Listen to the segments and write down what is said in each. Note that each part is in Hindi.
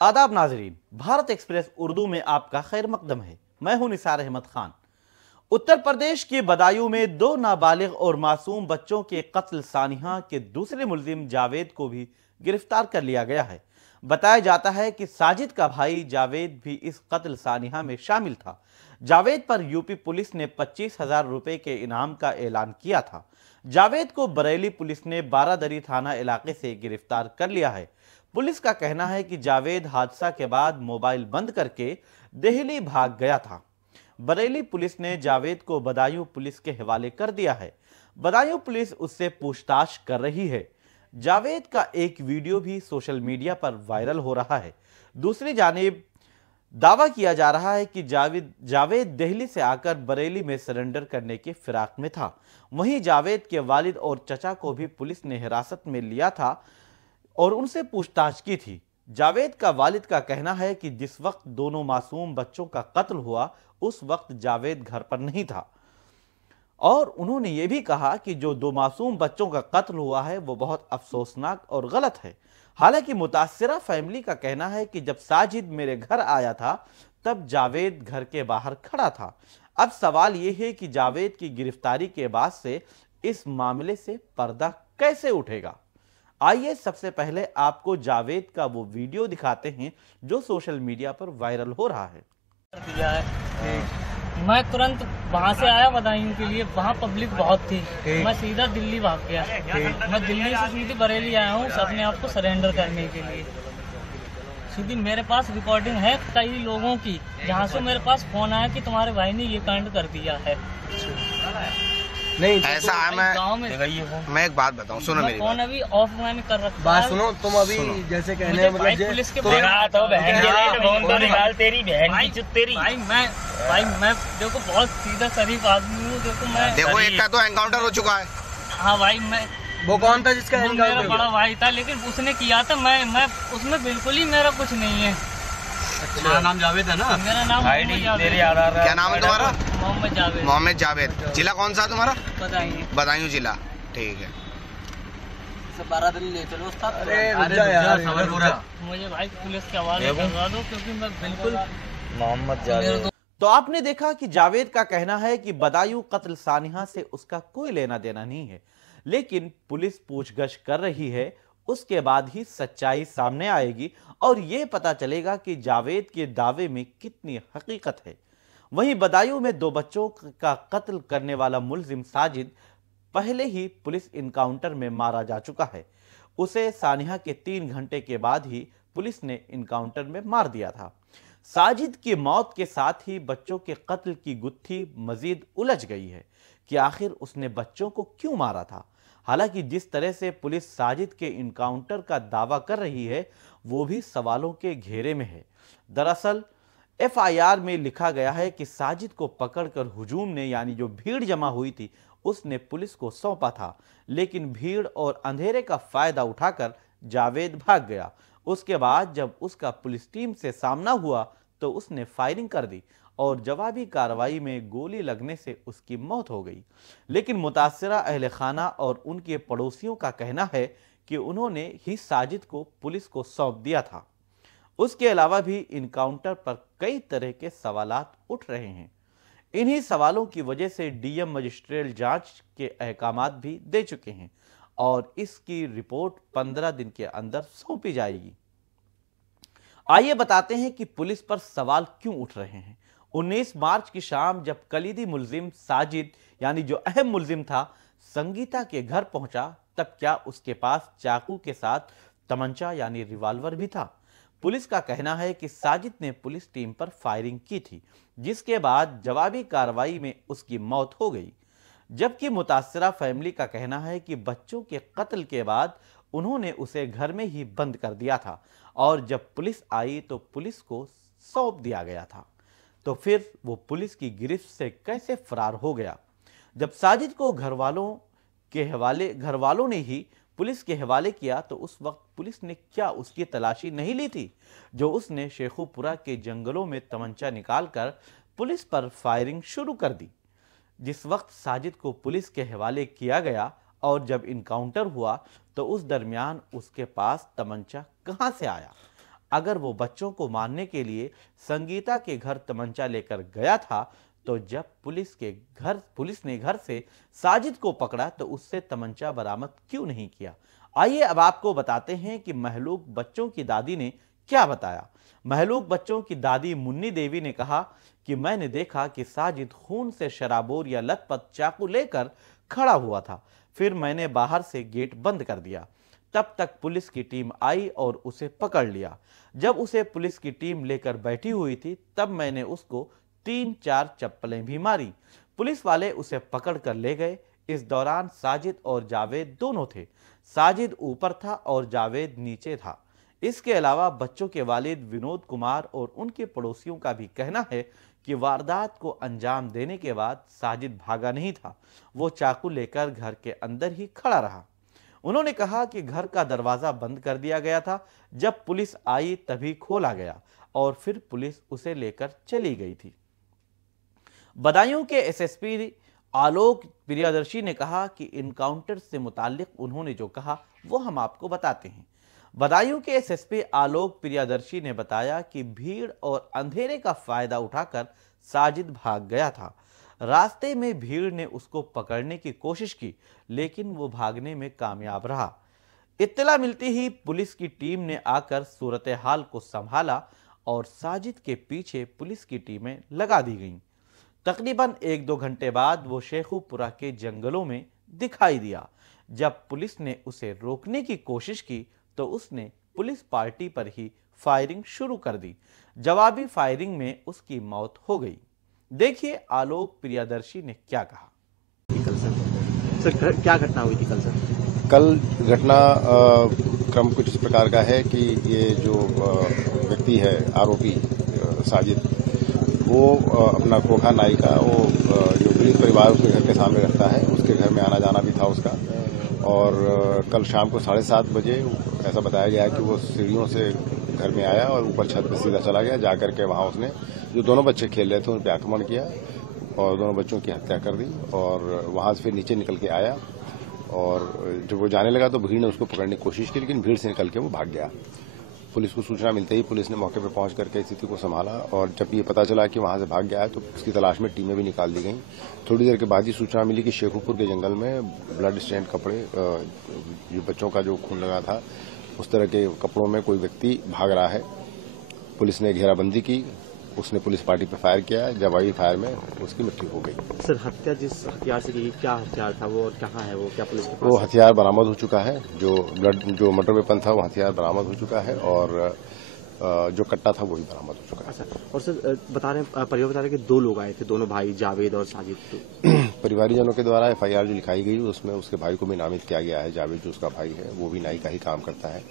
आदाब नाजरीन, भारत एक्सप्रेस उर्दू में आपका खैर मकदम है। मैं हूं निसार अहमद खान। उत्तर प्रदेश के बदायूं में दो नाबालिग और मासूम बच्चों के कत्ल सानिया के दूसरे मुल्जिम जावेद को भी गिरफ्तार कर लिया गया है। बताया जाता है कि साजिद का भाई जावेद भी इस कत्ल सानिया में शामिल था। जावेद पर यूपी पुलिस ने 25,000 रुपए के इनाम का ऐलान किया था। जावेद को बरेली पुलिस ने बारादरी थाना इलाके से गिरफ्तार कर लिया है। पुलिस का कहना है कि जावेद हादसा के बाद मोबाइल बंद करके दिल्ली भाग गया था। बरेली पुलिस ने जावेद को बदायूं पुलिस के हवाले कर दिया है। बदायूं पुलिस उससे पूछताछ कर रही है। जावेद का एक वीडियो भी सोशल मीडिया पर वायरल हो रहा है। दूसरी जानिब दावा किया जा रहा है कि जावेद दिल्ली से आकर बरेली में सरेंडर करने की फिराक में था। वहीं जावेद के वालिद और चचा को भी पुलिस ने हिरासत में लिया था और उनसे पूछताछ की थी। जावेद का वालिद का कहना है कि जिस वक्त दोनों मासूम बच्चों का कत्ल हुआ उस वक्त जावेद घर पर नहीं था और उन्होंने ये भी कहा कि जो दो मासूम बच्चों का कत्ल हुआ है वो बहुत अफसोसनाक और गलत है। हालांकि मुतासिरा फैमिली का कहना है कि जब साजिद मेरे घर आया था तब जावेद घर के बाहर खड़ा था। अब सवाल ये है कि जावेद की गिरफ्तारी के बाद से इस मामले से पर्दा कैसे उठेगा। आइए सबसे पहले आपको जावेद का वो वीडियो दिखाते हैं जो सोशल मीडिया पर वायरल हो रहा है। मैं तुरंत वहाँ से आया बदायूं के लिए, वहाँ पब्लिक बहुत थी। मैं सीधा दिल्ली भाग गया। मैं दिल्ली से सीधी बरेली आया हूँ अपने आप को सरेंडर करने के लिए। सीधी मेरे पास रिकॉर्डिंग है कई लोगों की जहाँ से मेरे पास फोन आया कि तुम्हारे भाई ने ये कांड कर दिया है। नहीं ऐसा है। मैं एक बात बताऊं, सुनो मेरी फोन अभी ऑफ मैंने कर रखा बात सुनो। तुम अभी जैसे कहने मतलब पुलिस के भाई मैं देखो बहुत सीधा शरीफ आदमी हूँ। देखो एक का तो एनकाउंटर हो चुका है। हाँ भाई, मैं वो कौन था जिसका एनकाउंटर? मेरा बड़ा भाई था, लेकिन उसने किया था। मैं उसमें बिल्कुल ही मेरा कुछ नहीं है। अच्छा, नाम जावेद है ना? मेरा नाम क्या नाम है तुम्हारा? मोहम्मद जावेद। मोहम्मद जावेद। जिला कौन सा तुम्हारा? बदायूं जिला। ठीक है। बारादरी ले चलो। मुझे भाई पुलिस के हवाले करवा दो क्योंकि मैं बिल्कुल मोहम्मद जावेद। तो आपने देखा कि जावेद का कहना है कि बदायूं कत्ल सानिया से उसका कोई लेना देना नहीं है, लेकिन पुलिस पूछगछ कर रही है। उसके बाद ही सच्चाई सामने आएगी और यह पता चलेगा कि जावेद के दावे में कितनी हकीकत है। वहीं बदायूं में दो बच्चों का कत्ल करने वाला मुल्जिम साजिद पहले ही पुलिस इनकाउंटर में मारा जा चुका है। उसे सानिया के 3 घंटे के बाद ही पुलिस ने इनकाउंटर में मार दिया था। साजिद की मौत के साथ ही बच्चों के कत्ल की गुत्थी मजीद उलझ गई है कि आखिर उसने बच्चों को क्यों मारा था। हालांकि जिस तरह से पुलिस साजिद के इनकाउंटर का दावा कर रही है वो भी सवालों के घेरे में है। दरअसल एफआईआर में लिखा गया है कि साजिद को पकड़कर हुजूम ने यानी जो भीड़ जमा हुई थी उसने पुलिस को सौंपा था, लेकिन भीड़ और अंधेरे का फायदा उठाकर जावेद भाग गया। उसके बाद जब उसका पुलिस टीम से सामना हुआ तो उसने फायरिंग कर दी और जवाबी कार्रवाई में गोली लगने से उसकी मौत हो गई। लेकिन मुतासिरा अहले खाना और उनके पड़ोसियों का कहना है कि उन्होंने ही साजिद को पुलिस को सौंप दिया था। उसके अलावा भी इनकाउंटर पर कई तरह के सवालात उठ रहे हैं। इन्हीं सवालों की वजह से डीएम मजिस्ट्रियल जांच के अहकामात भी दे चुके हैं और इसकी रिपोर्ट 15 दिन के अंदर सौंपी जाएगी। आइए बताते हैं कि पुलिस पर सवाल क्यों उठ रहे हैं। 19 मार्च की शाम जब कलीदी मुल्जिम साजिद यानी जो अहम मुल्जिम था संगीता के घर पहुंचा तब क्या उसके पास चाकू के साथ तमंचा यानी रिवॉल्वर भी था। पुलिस का कहना है कि साजिद ने पुलिस टीम पर फायरिंग की थी, जिसके बाद जवाबी कार्रवाई में उसकी मौत हो गई। जबकि मुतासिरा फैमिली का कहना है कि बच्चों के कत्ल के बाद उन्होंने उसे घर में ही बंद कर दिया था और जब पुलिस आई तो पुलिस को सौंप दिया गया था। तो फिर वो पुलिस की गिरफ्त से कैसे फरार हो गया? जब साजिद को घरवालों ने ही पुलिस के हवाले किया तो उस वक्त पुलिस ने क्या उसकी तलाशी नहीं ली थी जो उसने शेखुपुरा के जंगलों में तमंचा निकालकर पुलिस पर फायरिंग शुरू कर दी। जिस वक्त साजिद को पुलिस के हवाले किया गया और जब इनकाउंटर हुआ तो उस दरमियान उसके पास तमंचा कहां से आया? अगर वो बच्चों को मारने के लिए संगीता के घर तमंचा लेकर गया था तो जब पुलिस ने घर से साजिद को पकड़ा तो उससे तमंचा बरामद क्यों नहीं किया। आइए अब आपको बताते हैं कि महलूक बच्चों की दादी ने क्या बताया। महलूक बच्चों की दादी मुन्नी देवी ने कहा कि मैंने देखा कि साजिद खून से शराबोर या लथपथ चाकू लेकर खड़ा हुआ था। फिर मैंने बाहर से गेट बंद कर दिया। तब तक पुलिस की टीम आई और उसे पकड़ लिया। जब उसे पुलिस की टीम लेकर बैठी हुई थी तब मैंने उसको 3-4 चप्पलें भी मारी। पुलिस वाले उसे पकड़ कर ले गए। इस दौरान साजिद और जावेद दोनों थे। साजिद ऊपर था और जावेद नीचे था। इसके अलावा बच्चों के वालिद विनोद कुमार और उनके पड़ोसियों का भी कहना है कि वारदात को अंजाम देने के बाद साजिद भागा नहीं था, वो चाकू लेकर घर के अंदर ही खड़ा रहा। उन्होंने कहा कि घर का दरवाजा बंद कर दिया गया था। जब पुलिस आई तभी खोला गया और फिर पुलिस उसे लेकर चली गई थी। बदायूं के एसएसपी आलोक प्रियदर्शी ने कहा कि इनकाउंटर से मुताल्लिक उन्होंने जो कहा वो हम आपको बताते हैं। बदायूं के एसएसपी आलोक प्रियदर्शी ने बताया कि भीड़ और अंधेरे का फायदा उठाकर साजिद भाग गया था। रास्ते में भीड़ ने उसको पकड़ने की कोशिश की लेकिन वो भागने में कामयाब रहा। इत्तला मिलती ही पुलिस की टीम ने आकर सूरत हाल को संभाला और साजिद के पीछे पुलिस की टीमें लगा दी गईं। तकरीबन 1-2 घंटे बाद वो शेखुपुरा के जंगलों में दिखाई दिया। जब पुलिस ने उसे रोकने की कोशिश की तो उसने पुलिस पार्टी पर ही फायरिंग शुरू कर दी। जवाबी फायरिंग में उसकी मौत हो गई। देखिए आलोक प्रियदर्शी ने क्या कहा। सर क्या घटना हुई थी कल सर? कल घटना क्रम कुछ इस प्रकार का है कि ये जो व्यक्ति है आरोपी साजिद, वो अपना खोखा नाई का वो जो पीड़ित परिवार उसके घर के सामने रखता है, उसके घर में आना जाना भी था उसका। और कल शाम को 7:30 बजे ऐसा बताया गया है कि वो सीढ़ियों से घर में आया और ऊपर छत पर सीधा चला गया। जाकर के वहां उसने जो दोनों बच्चे खेल रहे थे उन पर आक्रमण किया और दोनों बच्चों की हत्या कर दी। और वहां से फिर नीचे निकल के आया और जब वो जाने लगा तो भीड़ ने उसको पकड़ने की कोशिश की लेकिन भीड़ से निकल के वो भाग गया। पुलिस को सूचना मिलते ही पुलिस ने मौके पर पहुंच करके स्थिति को संभाला और जब ये पता चला कि वहां से भाग गया है तो उसकी तलाश में टीमें भी निकाल दी गई। थोड़ी देर के बाद ही सूचना मिली कि शेखुपुर के जंगल में ब्लड स्टेन कपड़े, जो बच्चों का जो खून लगा था उस तरह के कपड़ों में कोई व्यक्ति भाग रहा है। पुलिस ने घेराबंदी की, उसने पुलिस पार्टी पर फायर किया। जवाबी फायर में उसकी मृत्यु हो गई। सर हत्या जिस हथियार से की, क्या हथियार था वो और कहाँ है वो, क्या पुलिस के पास? वो हथियार बरामद हो चुका है। जो मर्डर वेपन था वो हथियार बरामद हो चुका है और जो कट्टा था वो भी बरामद हो चुका है। अच्छा, और सर परिवार बता रहे कि 2 लोग आए थे, दोनों भाई जावेद और साजिद। परिवारीजनों के द्वारा एफआईआर जो लिखाई गई उसमें उसके भाई को भी नामित किया गया है। जावेद जो उसका भाई है वो भी नाई का ही काम करता है।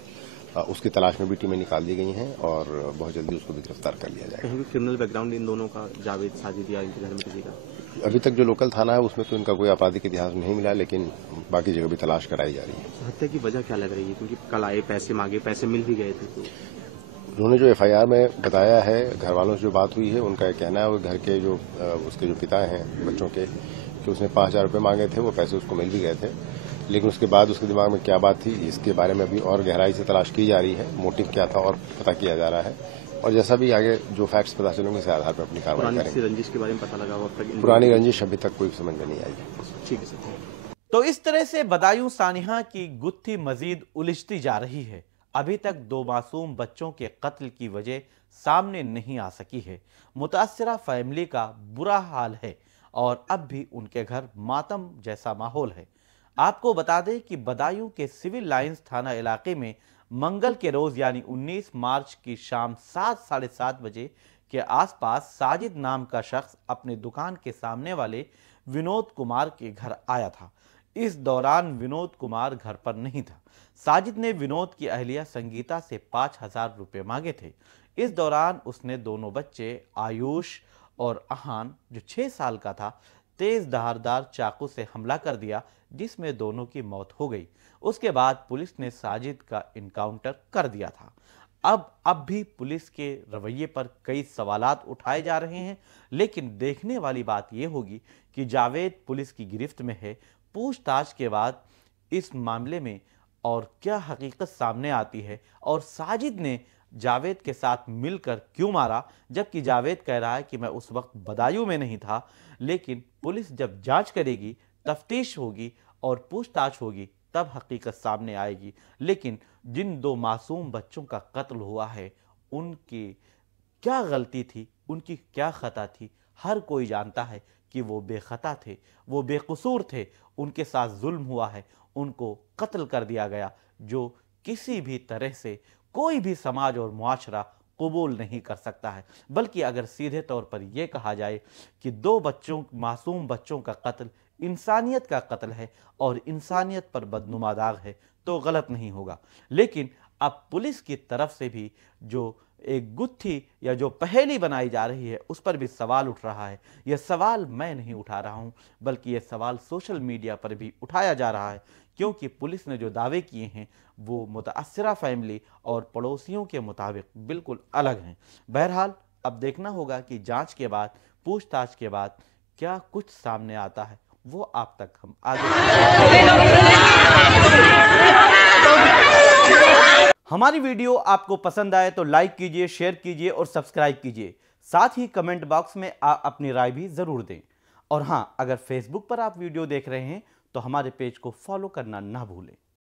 उसकी तलाश में भी टीमें निकाल दी गई हैं और बहुत जल्दी उसको भी गिरफ्तार कर लिया जाएगा। कहीं भी क्रिमिनल बैकग्राउंड इन दोनों का, जावेद साजिद या इनके घर में किसी का? अभी तक जो लोकल थाना है उसमें तो इनका कोई आपराधिक इतिहास नहीं मिला लेकिन बाकी जगह भी तलाश कराई जा रही है। हत्या की वजह क्या लग रही है? क्योंकि कल आए, पैसे मांगे, पैसे मिल भी गए थे। तो उन्होंने जो एफआईआर में बताया है, घर वालों से जो बात हुई है उनका कहना है वो घर के जो उसके जो पिता हैं बच्चों के, कि उसने 5,000 रुपये मांगे थे, वो पैसे उसको मिल भी गए थे। लेकिन उसके बाद उसके दिमाग में क्या बात थी इसके बारे में अभी और गहराई से तलाश की जा रही है। मोटिव क्या था और पता किया जा रहा है और जैसा भी आगे जो फैक्ट्स पता चलेंगे उसके आधार पर अपनी कार्रवाई करेंगे। पुरानी रंजिश के बारे में पता लगा हुआ? पुरानी रंजिश अभी तक कोई समझ में नहीं आई। ठीक है सर। तो इस तरह से बदायूं सानिया की गुत्थी मजीद उलझती जा रही है। अभी तक 2 मासूम बच्चों के कत्ल की वजह सामने नहीं आ सकी है। मुतासिरा फैमिली का बुरा हाल है और अब भी उनके घर मातम जैसा माहौल है। आपको बता दें कि बदायूं के सिविल लाइंस थाना इलाके में मंगल के रोज यानी 19 मार्च की शाम 7-7:30 बजे के आसपास साजिद नाम का शख्स अपने दुकान के सामने वाले विनोद कुमार के घर आया था। इस दौरान विनोद कुमार घर पर नहीं था। साजिद ने विनोद की अहलिया संगीता से 5,000 रुपये मांगे थे। इस दौरान उसने दोनों बच्चे आयुष और अहान जो 6 साल का था तेज धारदार चाकू से हमला कर दिया जिसमें दोनों की मौत हो गई। उसके बाद पुलिस ने साजिद का इनकाउंटर कर दिया था। अब भी पुलिस के रवैये पर कई सवालात उठाए जा रहे हैं लेकिन देखने वाली बात यह होगी कि जावेद पुलिस की गिरफ्त में है। पूछताछ के बाद इस मामले में और क्या हकीकत सामने आती है और साजिद ने जावेद के साथ मिलकर क्यों मारा, जबकि जावेद कह रहा है कि मैं उस वक्त बदायूं में नहीं था। लेकिन पुलिस जब जांच करेगी, तफ्तीश होगी और पूछताछ होगी, तब हकीकत सामने आएगी। लेकिन जिन दो मासूम बच्चों का कत्ल हुआ है, उनकी क्या गलती थी, उनकी क्या खता थी, हर कोई जानता है कि वो बेखता थे, वो बेकसूर थे। उनके साथ जुल्म हुआ है, उनको कत्ल कर दिया गया, जो किसी भी तरह से कोई भी समाज और मुआशरा कबूल नहीं कर सकता है। बल्कि अगर सीधे तौर पर यह कहा जाए कि दो मासूम बच्चों का कत्ल इंसानियत का कत्ल है और इंसानियत पर बदनुमा दाग है, तो गलत नहीं होगा। लेकिन अब पुलिस की तरफ से भी जो एक गुत्थी या जो पहेली बनाई जा रही है, उस पर भी सवाल उठ रहा है। यह सवाल मैं नहीं उठा रहा हूं, बल्कि यह सवाल सोशल मीडिया पर भी उठाया जा रहा है, क्योंकि पुलिस ने जो दावे किए हैं वो मुतासिरा फैमिली और पड़ोसियों के मुताबिक बिल्कुल अलग हैं। बहरहाल अब देखना होगा कि जांच के बाद, पूछताछ के बाद क्या कुछ सामने आता है, वो आप तक हम आगे। हमारी वीडियो आपको पसंद आए तो लाइक कीजिए, शेयर कीजिए और सब्सक्राइब कीजिए। साथ ही कमेंट बॉक्स में अपनी राय भी जरूर दें। और हाँ, अगर फेसबुक पर आप वीडियो देख रहे हैं तो हमारे पेज को फॉलो करना ना भूलें।